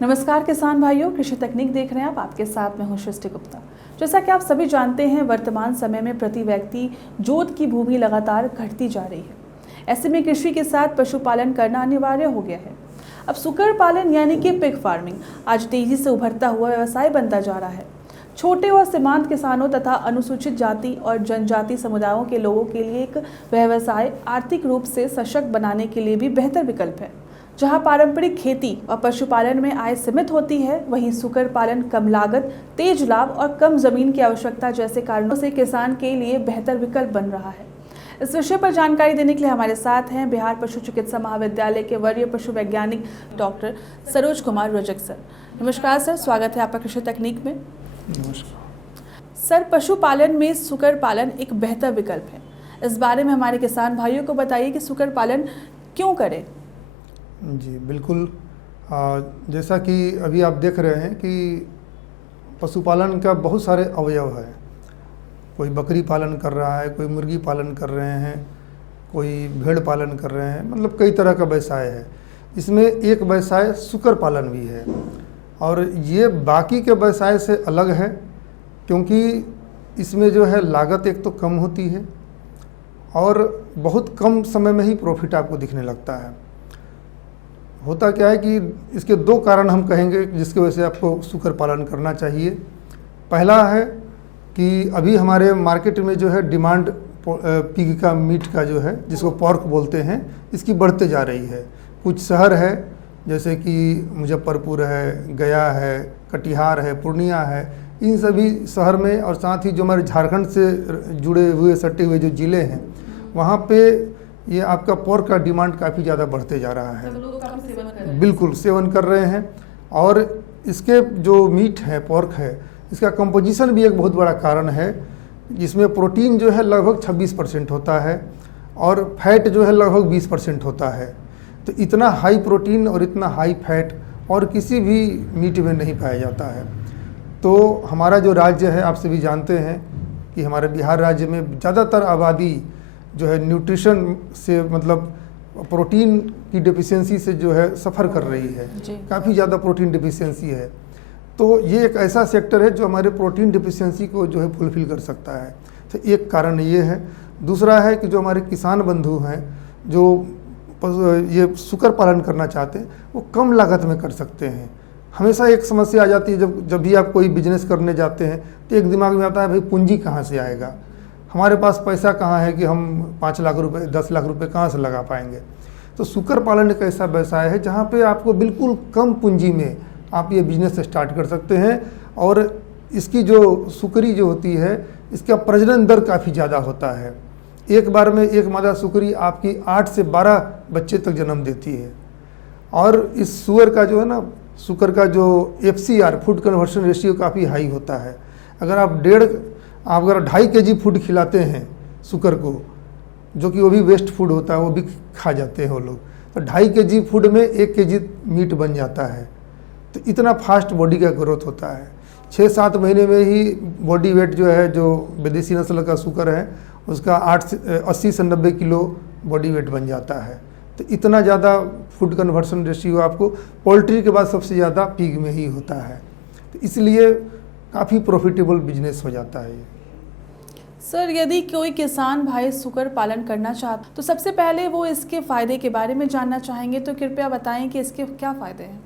नमस्कार किसान भाइयों, कृषि तकनीक देख रहे हैं आप। आपके साथ में हूं सृष्टि गुप्ता। जैसा कि आप सभी जानते हैं, वर्तमान समय में प्रति व्यक्ति जोत की भूमि लगातार घटती जा रही है। ऐसे में कृषि के साथ पशुपालन करना अनिवार्य हो गया है। अब सुकर पालन यानी कि पिग फार्मिंग आज तेजी से उभरता हुआ व्यवसाय बनता जा रहा है। छोटे और सीमांत किसानों तथा अनुसूचित जाति और जनजाति समुदायों के लोगों के लिए एक व्यवसाय आर्थिक रूप से सशक्त बनाने के लिए भी बेहतर विकल्प है। जहां पारंपरिक खेती और पशुपालन में आय सीमित होती है, वहीं सुकर पालन कम लागत, तेज लाभ और कम जमीन की आवश्यकता जैसे कारणों से किसान के लिए बेहतर विकल्प बन रहा है। इस विषय पर जानकारी देने के लिए हमारे साथ हैं बिहार पशु चिकित्सा महाविद्यालय के वरीय पशु वैज्ञानिक डॉक्टर सरोज कुमार रजक सर। नमस्कार सर, स्वागत है आपका कृषि तकनीक में। नमस्कार सर, पशुपालन में सुकर पालन एक बेहतर विकल्प है। इस बारे में हमारे किसान भाइयों को बताइए कि सुकर पालन क्यों करें। जी बिल्कुल। जैसा कि अभी आप देख रहे हैं कि पशुपालन का बहुत सारे अवयव है। कोई बकरी पालन कर रहा है, कोई मुर्गी पालन कर रहे हैं, कोई भेड़ पालन कर रहे हैं, मतलब कई तरह का व्यवसाय है। इसमें एक व्यवसाय सुकर पालन भी है और ये बाकी के व्यवसाय से अलग है, क्योंकि इसमें जो है लागत एक तो कम होती है और बहुत कम समय में ही प्रॉफिट आपको दिखने लगता है। होता क्या है कि इसके दो कारण हम कहेंगे जिसकी वजह से आपको सुकर पालन करना चाहिए। पहला है कि अभी हमारे मार्केट में जो है डिमांड पिग का मीट का जो है, जिसको पॉर्क बोलते हैं, इसकी बढ़ते जा रही है। कुछ शहर है जैसे कि मुजफ्फरपुर है, गया है, कटिहार है, पूर्णिया है, इन सभी शहर में और साथ ही जो हमारे झारखंड से जुड़े हुए सटे हुए जो ज़िले हैं, वहाँ पे ये आपका पोर्क का डिमांड काफ़ी ज़्यादा बढ़ते जा रहा है। बिल्कुल सेवन कर रहे हैं। और इसके जो मीट है, पोर्क है, इसका कंपोजिशन भी एक बहुत बड़ा कारण है, जिसमें प्रोटीन जो है लगभग 26% होता है और फैट जो है लगभग 20% होता है। तो इतना हाई प्रोटीन और इतना हाई फैट और किसी भी मीट में नहीं पाया जाता है। तो हमारा जो राज्य है, आप सभी जानते हैं कि हमारे बिहार राज्य में ज़्यादातर आबादी जो है न्यूट्रिशन से, मतलब प्रोटीन की डिफिशियंसी से जो है सफ़र कर रही है। काफ़ी ज़्यादा प्रोटीन डिफिशियंसी है। तो ये एक ऐसा सेक्टर है जो हमारे प्रोटीन डिफिशियंसी को जो है फुलफिल कर सकता है। तो एक कारण ये है। दूसरा है कि जो हमारे किसान बंधु हैं जो ये सुकर पालन करना चाहते हैं, वो कम लागत में कर सकते हैं। हमेशा एक समस्या आ जाती है, जब भी आप कोई बिजनेस करने जाते हैं तो एक दिमाग में आता है, भाई पूंजी कहाँ से आएगा, हमारे पास पैसा कहाँ है कि हम 5 लाख रुपए 10 लाख रुपए कहाँ से लगा पाएंगे। तो सुकर पालन एक ऐसा व्यवसाय है जहाँ पे आपको बिल्कुल कम पूंजी में आप ये बिजनेस स्टार्ट कर सकते हैं। और इसकी जो सुकरी जो होती है, इसका प्रजनन दर काफ़ी ज़्यादा होता है। एक बार में एक मादा सुकरी आपकी 8 से 12 बच्चे तक जन्म देती है। और इस सुअर का जो है ना, सुकर का जो FCR फूड कन्वर्शन रेशियो काफ़ी हाई होता है। अगर आप 2.5 kg फूड खिलाते हैं सुकर को, जो कि वो भी वेस्ट फूड होता है, वो भी खा जाते हैं वो लोग, तो 2.5 kg फूड में 1 kg मीट बन जाता है। तो इतना फास्ट बॉडी का ग्रोथ होता है। 6-7 महीने में ही बॉडी वेट जो है, जो विदेशी नस्ल का सुकर है, उसका 80 से 90 किलो बॉडी वेट बन जाता है। तो इतना ज़्यादा फूड कन्वर्सन रेशियो आपको पोल्ट्री के बाद सबसे ज़्यादा पिग में ही होता है। तो इसलिए काफ़ी प्रॉफिटेबल बिजनेस हो जाता है ये। सर, यदि कोई किसान भाई सुकर पालन करना चाहता तो सबसे पहले वो इसके फ़ायदे के बारे में जानना चाहेंगे, तो कृपया बताएं कि इसके क्या फ़ायदे हैं।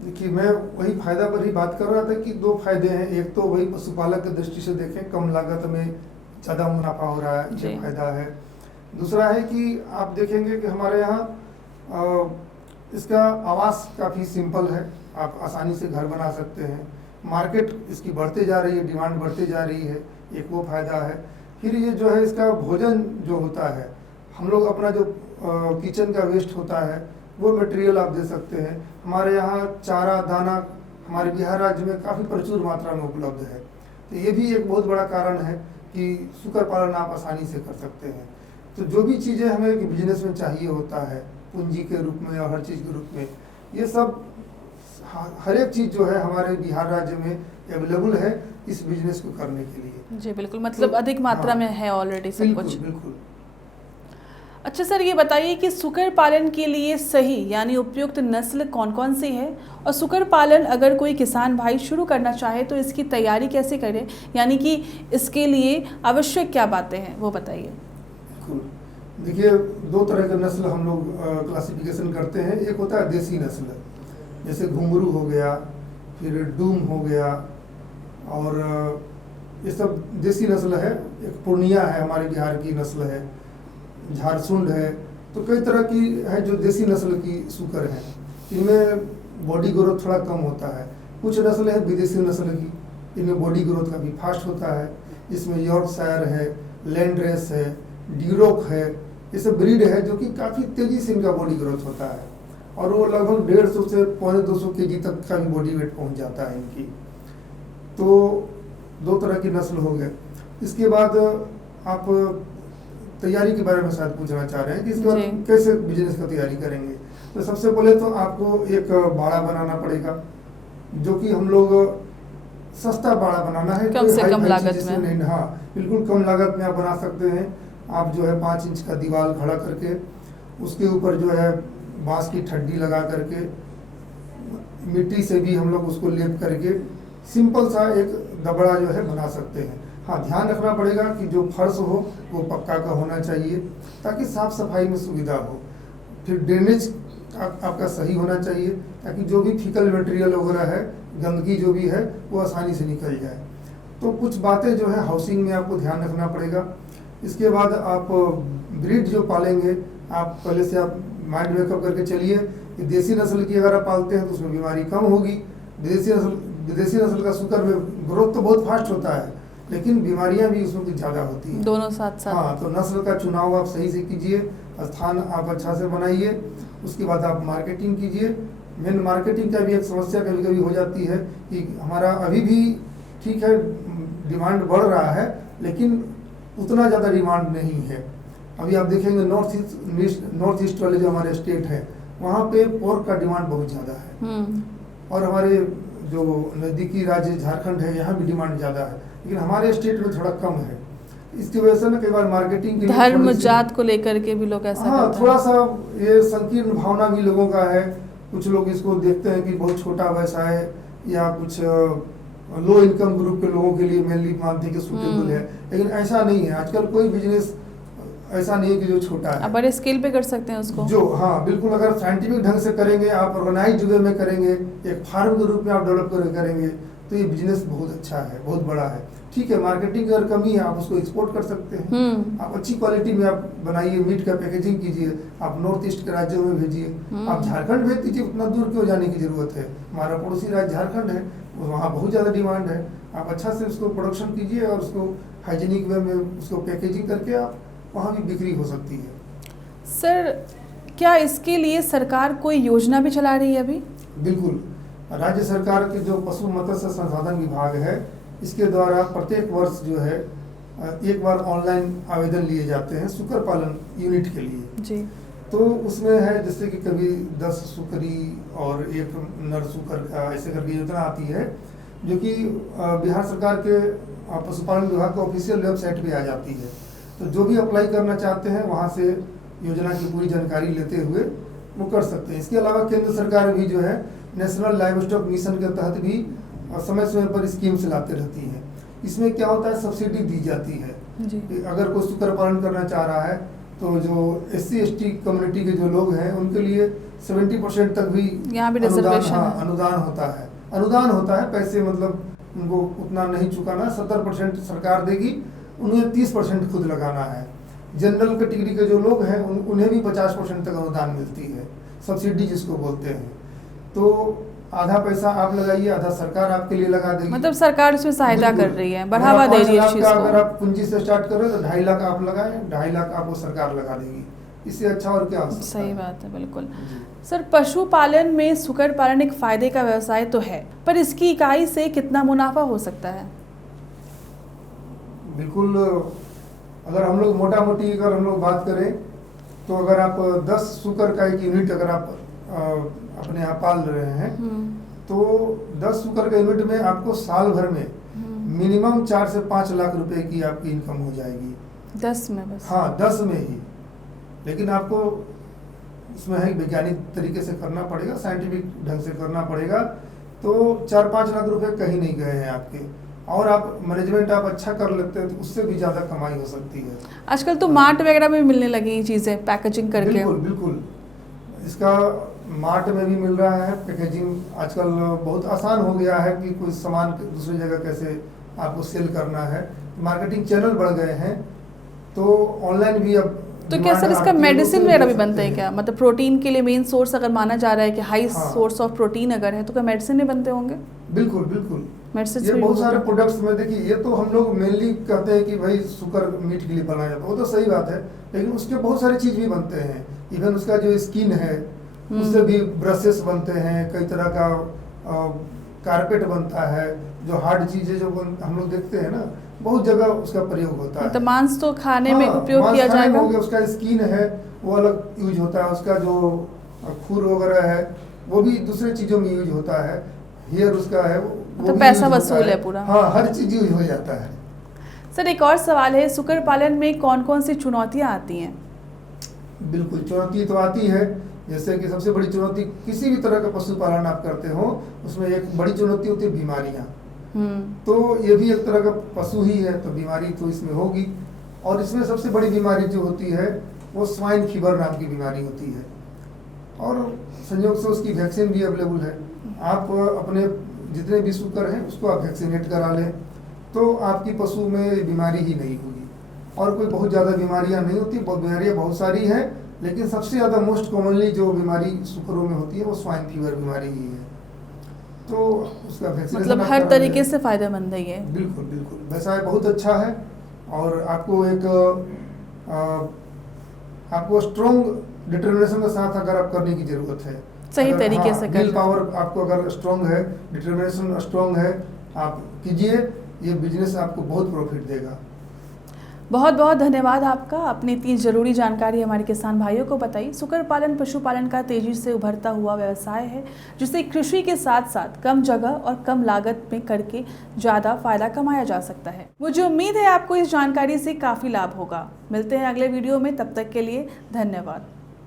देखिए, मैं वही फ़ायदा पर ही बात कर रहा था कि 2 फायदे हैं। एक तो वही पशुपालक की दृष्टि से देखें, कम लागत में ज़्यादा मुनाफा हो रहा है, ये फायदा है। दूसरा है कि आप देखेंगे कि हमारे यहाँ इसका आवास काफ़ी सिंपल है, आप आसानी से घर बना सकते हैं। मार्केट इसकी बढ़ते जा रही है, डिमांड बढ़ते जा रही है, एक वो फायदा है। फिर ये जो है, इसका भोजन जो होता है, हम लोग अपना जो किचन का वेस्ट होता है वो मटेरियल आप दे सकते हैं। हमारे यहाँ चारा दाना हमारे बिहार राज्य में काफ़ी प्रचुर मात्रा में उपलब्ध है। तो ये भी एक बहुत बड़ा कारण है कि सुकर पालन आप आसानी से कर सकते हैं। तो जो भी चीज़ें हमें बिजनेस में चाहिए होता है, पूंजी के रूप में और हर चीज़ के रूप में, ये सब हर एक चीज़ जो है हमारे बिहार राज्य में अवेलेबल है इस बिजनेस को करने के लिए। जी बिल्कुल, मतलब तो अधिक मात्रा में है ऑलरेडी सब कुछ। बिल्कुल। अच्छा सर, ये बताइए कि सुकर पालन के लिए सही यानी उपयुक्त नस्ल कौन कौन सी है, और सुकर पालन अगर कोई किसान भाई शुरू करना चाहे तो इसकी तैयारी कैसे करे, यानी कि इसके लिए आवश्यक क्या बातें हैं वो बताइए। देखिए, दो तरह का नस्ल हम लोग क्लासिफिकेशन करते हैं। एक होता है देसी नस्ल, जैसे घुंघरू हो गया, फिर डूम हो गया, और ये सब देसी नस्ल है। एक पूर्णिया है, हमारे बिहार की नस्ल है, झारखंड है। तो कई तरह की है जो देसी नस्ल की सुकर है। इनमें बॉडी ग्रोथ थोड़ा कम होता है। कुछ नस्ल है विदेशी नस्ल की, इनमें बॉडी ग्रोथ काफ़ी फास्ट होता है। इसमें यॉर्कशायर है, लैंडरेस है, ड्यूरोक है, ये सब ब्रीड है जो कि काफ़ी तेज़ी से इनका बॉडी ग्रोथ होता है, और वो लगभग 150 से 250 kg तक का भी बॉडी वेट पहुंच जाता है इनकी। तो दो तरह की नस्ल हो गए। इसके बाद आप तैयारी के बारे में शायद पूछना चाह रहे हैं कि इसके बाद कैसे बिजनेस का तैयारी करेंगे। तो सबसे पहले तो आपको एक बाड़ा बनाना पड़ेगा, जो कि हम लोग सस्ता बाड़ा बनाना है, कम से कम लागत में। नहीं, हाँ बिल्कुल कम लागत में आप बना सकते हैं। आप जो है 5 इंच का दीवार खड़ा करके उसके ऊपर जो है बांस की ठड्डी लगा करके मिट्टी से भी हम लोग उसको लेप करके सिंपल सा एक दबड़ा जो है बना सकते हैं। हाँ, ध्यान रखना पड़ेगा कि जो फर्श हो वो पक्का का होना चाहिए ताकि साफ सफाई में सुविधा हो। फिर ड्रेनेज आपका सही होना चाहिए ताकि जो भी फीकल मटेरियल वगैरह है, गंदगी जो भी है, वो आसानी से निकल जाए। तो कुछ बातें जो है हाउसिंग में आपको ध्यान रखना पड़ेगा। इसके बाद आप ब्रीड जो पालेंगे, आप पहले से आप माइंड मेकअप करके चलिए कि देसी नस्ल की अगर आप पालते हैं तो उसमें बीमारी कम होगी। विदेशी नस्ल का सुकर में ग्रोथ तो बहुत फास्ट होता है, लेकिन बीमारियां भी उसमें कुछ ज़्यादा होती हैं, दोनों साथ साथ। हाँ, तो नस्ल का चुनाव आप सही से कीजिए, स्थान आप अच्छा से बनाइए। उसके बाद आप मार्केटिंग कीजिए। मेन मार्केटिंग का भी एक समस्या कभी कभी हो जाती है कि हमारा अभी भी ठीक है, डिमांड बढ़ रहा है, लेकिन उतना ज़्यादा डिमांड नहीं है। अभी आप देखेंगे नॉर्थ ईस्ट वाले जो हमारे स्टेट है, वहाँ पे पोर्क का डिमांड बहुत ज़्यादा है, और हमारे जो नज़दीकी राज्य झारखंड है, यहाँ भी डिमांड ज़्यादा है, लेकिन हमारे स्टेट में थोड़ा कम है। इसकी वजह से ना कई बार मार्केटिंग के धर्म जात को लेकर के भी लोग ऐसा हाँ, थोड़ा सा ये संकीर्ण भावना भी लोगों का है। कुछ लोग इसको देखते हैं कि बहुत छोटा व्यवसाय है, या कुछ लो इनकम ग्रुप के लोगों के लिए मेनली मानते हैं कि सूटेबल है, लेकिन ऐसा नहीं है। आजकल कोई बिजनेस ऐसा नहीं है कि जो छोटा है, आप बड़े स्केल पे कर सकते हैं उसको। जो हाँ बिल्कुल, अगर साइंटिफिक ढंग से करेंगे, आप ऑर्गेनाइज्ड वे में करेंगे, एक फार्म के रूप में आप डेवलप करेंगे, तो ये बिजनेस बहुत अच्छा है, बहुत बड़ा है। ठीक है, मार्केटिंग की अगर कमी है, आप उसको एक्सपोर्ट कर सकते हैं। आप अच्छी क्वालिटी में आप बनाइए, मीट का पैकेजिंग कीजिए, आप नॉर्थ ईस्ट के राज्यों में भेजिए। आप झारखंड भेज दीजिए, उतना दूर क्यों जाने की जरूरत है। हमारा पड़ोसी राज्य झारखंड है, वहाँ बहुत ज़्यादा डिमांड है। आप अच्छा से उसको प्रोडक्शन कीजिए और उसको हाइजीनिक वे में उसको पैकेजिंग करके आप वहाँ भी बिक्री हो सकती है। सर, क्या इसके लिए सरकार कोई योजना भी चला रही है अभी? बिल्कुल, राज्य सरकार के जो पशु मत्स्य संसाधन विभाग है, इसके द्वारा प्रत्येक वर्ष जो है एक बार ऑनलाइन आवेदन लिए जाते हैं सुकर पालन यूनिट के लिए जी। तो उसमें है जैसे कि कभी 10 सुकरी और 1 नर सुकर का ऐसे करके योजना आती है, जो कि बिहार सरकार के पशुपालन विभाग के ऑफिशियल वेबसाइट पे आ जाती है। तो जो भी अप्लाई करना चाहते हैं वहाँ से योजना की पूरी जानकारी लेते हुए वो कर सकते हैं। इसके अलावा केंद्र सरकार भी जो है नेशनल लाइव स्टॉक मिशन के तहत भी समय समय पर स्कीम चलाते रहती है। इसमें क्या होता है, सब्सिडी दी जाती है जी। अगर कोई सुकर पालन करना चाह रहा है तो जो SC/ST कम्युनिटी के जो लोग हैं उनके लिए 70% तक भी यहाँ भी रिजर्वेशन अनुदान होता है। अनुदान होता है, पैसे मतलब उनको उतना नहीं चुकाना, 70% सरकार देगी, उन्हें 30% खुद लगाना है। जनरल कैटेगरी के जो लोग हैं उन्हें भी 50% तक अनुदान मिलती है, सब्सिडी जिसको बोलते हैं। तो आधा पैसा आप लगाइए, आधा सरकार आपके लिए लगा देगी। मतलब सरकार इसमें सहायता कर रही है, बढ़ावा दे रही है इस चीज को। अगर आप पूंजी से स्टार्ट करें तो 2.5 लाख आप लगाएं, 2.5 लाख आपको सरकार लगा देगी। इससे अच्छा और क्या हो सकता है। सही बात है, बिल्कुल। सर, पशुपालन में सुकर पालन एक फायदे का व्यवसाय तो है, पर इसकी इकाई से कितना मुनाफा हो सकता है? बिल्कुल, अगर हम लोग मोटा मोटी अगर हम लोग बात करें तो अगर आप 10 सुकर का एक यूनिट अगर आप अपने यहाँ पाल रहे हैं तो 10 सुकर के यूनिट में आपको साल भर में मिनिमम 4 से 5 लाख रुपए की आपकी इनकम हो जाएगी। 10 में बस? हाँ, 10 में ही। लेकिन आपको इसमें है वैज्ञानिक तरीके से करना पड़ेगा, साइंटिफिक ढंग से करना पड़ेगा। तो 4-5 लाख रुपए कहीं नहीं गए हैं आपके, और आप मैनेजमेंट आप अच्छा कर लेते हैं तो उससे भी ज़्यादा कमाई हो सकती है। आजकल तो मार्ट वगैरह में मिलने लगी ये चीज़ें पैकेजिंग करके। बिल्कुल बिल्कुल, इसका मार्ट में भी मिल रहा है पैकेजिंग। आजकल बहुत आसान हो गया है कि कोई सामान दूसरी जगह कैसे आपको सेल करना है, मार्केटिंग चैनल बढ़ गए हैं, तो ऑनलाइन भी अब। तो क्या सर इसका मेडिसिन वगैरह भी बनते हैं क्या? मतलब प्रोटीन के लिए मेन सोर्स अगर माना जा रहा है कि हाई सोर्स ऑफ प्रोटीन अगर है, तो क्या मेडिसिन भी बनते होंगे? बिल्कुल बिल्कुल, मेडिसिन ये बहुत सारे प्रोडक्ट्स में देखिए, ये तो हम लोग मेनली कहते हैं कि भाई शुगर मीट के लिए बनाया जाता है, वो तो सही बात है, लेकिन उसके बहुत सारी चीज़ भी बनते हैं। इवन उसका जो स्किन है उससे भी ब्रशेस बनते हैं, कई तरह का कारपेट बनता है, जो हार्ड चीज़ें जो हम लोग देखते हैं ना, बहुत जगह उसका प्रयोग होता है। तो मांस तो खाने में उपयोग किया जाएगा। हो गया, उसका स्किन है वो अलग यूज होता है, उसका जो खूर वगैरह है वो भी दूसरे चीज़ों में यूज होता है, हेयर उसका है वो तो भी पैसा यूज वसूल होता है पूरा। हाँ, हर चीज़ यूज हो जाता है। सर एक और सवाल है, सुकर पालन में कौन कौन सी चुनौतियाँ आती हैं? बिल्कुल, चुनौती तो आती है, जैसे कि सबसे बड़ी चुनौती किसी भी तरह का पशुपालन आप करते हो उसमें एक बड़ी चुनौती होती है बीमारियाँ। तो ये भी एक तरह का पशु ही है, तो बीमारी तो इसमें होगी। और इसमें सबसे बड़ी बीमारी जो होती है वो स्वाइन फीवर नाम की बीमारी होती है, और संयोग से उसकी वैक्सीन भी अवेलेबल है। आप अपने जितने भी शुकर हैं उसको आप वैक्सीनेट करा लें तो आपकी पशु में बीमारी ही नहीं होगी। और कोई बहुत ज़्यादा बीमारियां नहीं होती, बीमारियां बहुत सारी हैं, लेकिन सबसे ज़्यादा मोस्ट कॉमनली जो बीमारी शुकरों में होती है वो स्वाइन फीवर बीमारी ही है। तो उसका वैक्सीनेशन मतलब हर तरीके से फायदेमंद है ये। बिल्कुल बिल्कुल, वैसा है, बहुत अच्छा है। और आपको एक आपको स्ट्रॉन्ग डिटर्मिनेशन के साथ अगर आप करने की जरूरत है, सही तरीके से विल पावर आपको अगर स्ट्रॉन्ग है, डिटर्मिनेशन स्ट्रॉन्ग है, आप कीजिए, ये बिजनेस आपको बहुत प्रॉफिट देगा। बहुत बहुत धन्यवाद आपका, अपनी इतनी ज़रूरी जानकारी हमारे किसान भाइयों को बताई। सुकर पालन पशुपालन का तेज़ी से उभरता हुआ व्यवसाय है, जिसे कृषि के साथ साथ कम जगह और कम लागत में करके ज़्यादा फायदा कमाया जा सकता है। मुझे उम्मीद है आपको इस जानकारी से काफ़ी लाभ होगा। मिलते हैं अगले वीडियो में, तब तक के लिए धन्यवाद।